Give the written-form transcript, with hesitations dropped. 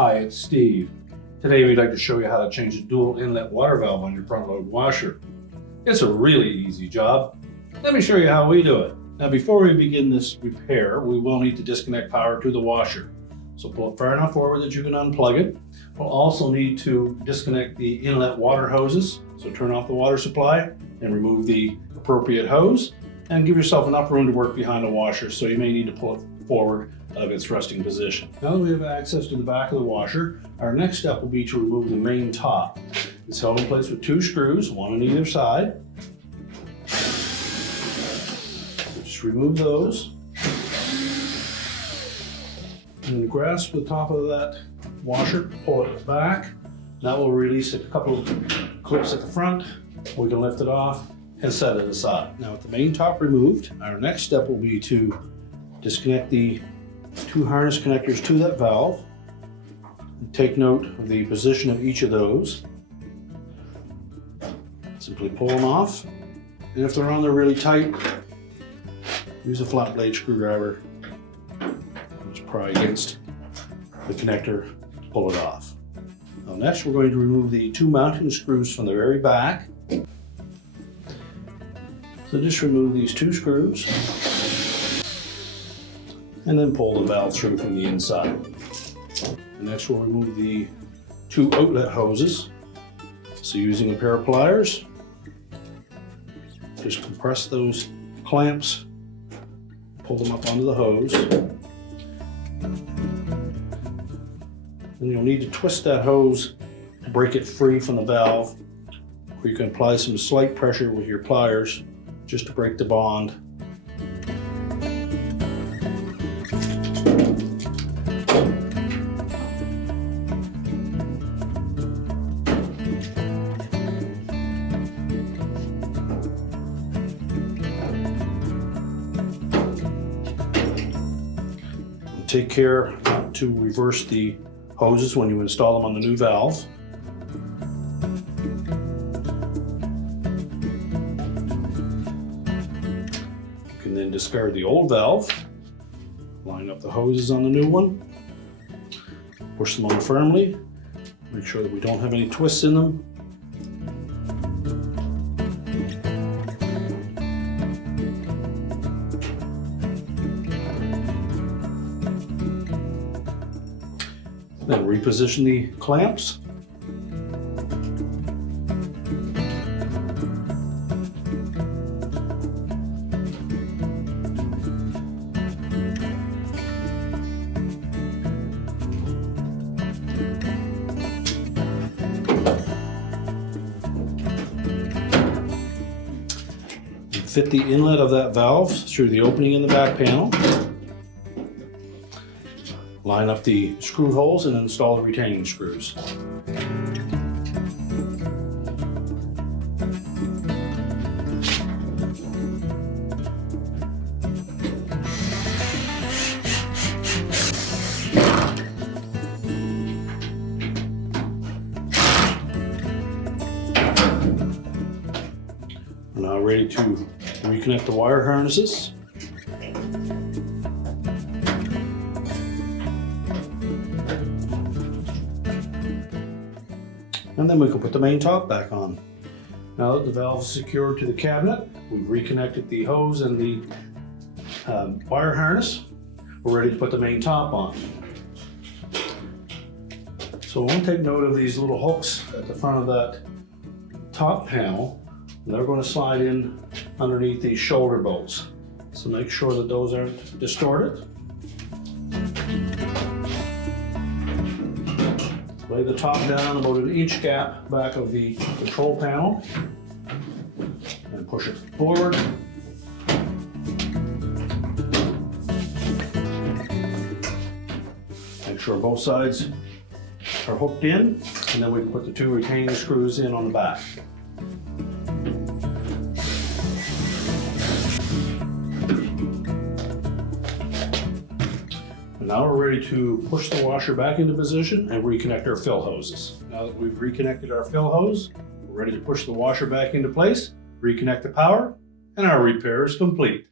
Hi, it's Steve. Today we'd like to show you how to change the dual inlet water valve on your front load washer. It's a really easy job. Let me show you how we do it. Now before we begin this repair, we will need to disconnect power to the washer. So pull it far enough forward that you can unplug it. We'll also need to disconnect the inlet water hoses. So turn off the water supply and remove the appropriate hose and give yourself enough room to work behind the washer, so you may need to pull it forward out of its resting position. Now that we have access to the back of the washer, our next step will be to remove the main top. It's held in place with 2 screws, one on either side. So just remove those. And then grasp the top of that washer, pull it back. That will release a couple of clips at the front. We can lift it off and set it aside. Now with the main top removed, our next step will be to disconnect the 2 harness connectors to that valve. Take note of the position of each of those. Simply pull them off, and if they're on there really tight, use a flat blade screwdriver. Just pry against the connector to pull it off. Now next we're going to remove the 2 mounting screws from the very back. So just remove these 2 screws and then pull the valve through from the inside. And next we'll remove the 2 outlet hoses. So using a pair of pliers, just compress those clamps, pull them up onto the hose. And you'll need to twist that hose to break it free from the valve, or you can apply some slight pressure with your pliers just to break the bond. Take care not to reverse the hoses when you install them on the new valve. You can then discard the old valve, line up the hoses on the new one, push them on firmly, make sure that we don't have any twists in them. Then reposition the clamps. Fit the inlet of that valve through the opening in the back panel. Line up the screw holes and install the retaining screws. We're now ready to reconnect the wire harnesses. And then we can put the main top back on. Now that the valve is secured to the cabinet, we've reconnected the hose and the wire harness. We're ready to put the main top on. So I want to take note of these little hooks at the front of that top panel. And they're going to slide in underneath these shoulder bolts. So make sure that those aren't distorted. Lay the top down about an inch gap back of the control panel and push it forward. Make sure both sides are hooked in, and then we can put the 2 retaining screws in on the back. Now we're ready to push the washer back into position and reconnect our fill hoses. Now that we've reconnected our fill hose, we're ready to push the washer back into place, reconnect the power, and our repair is complete.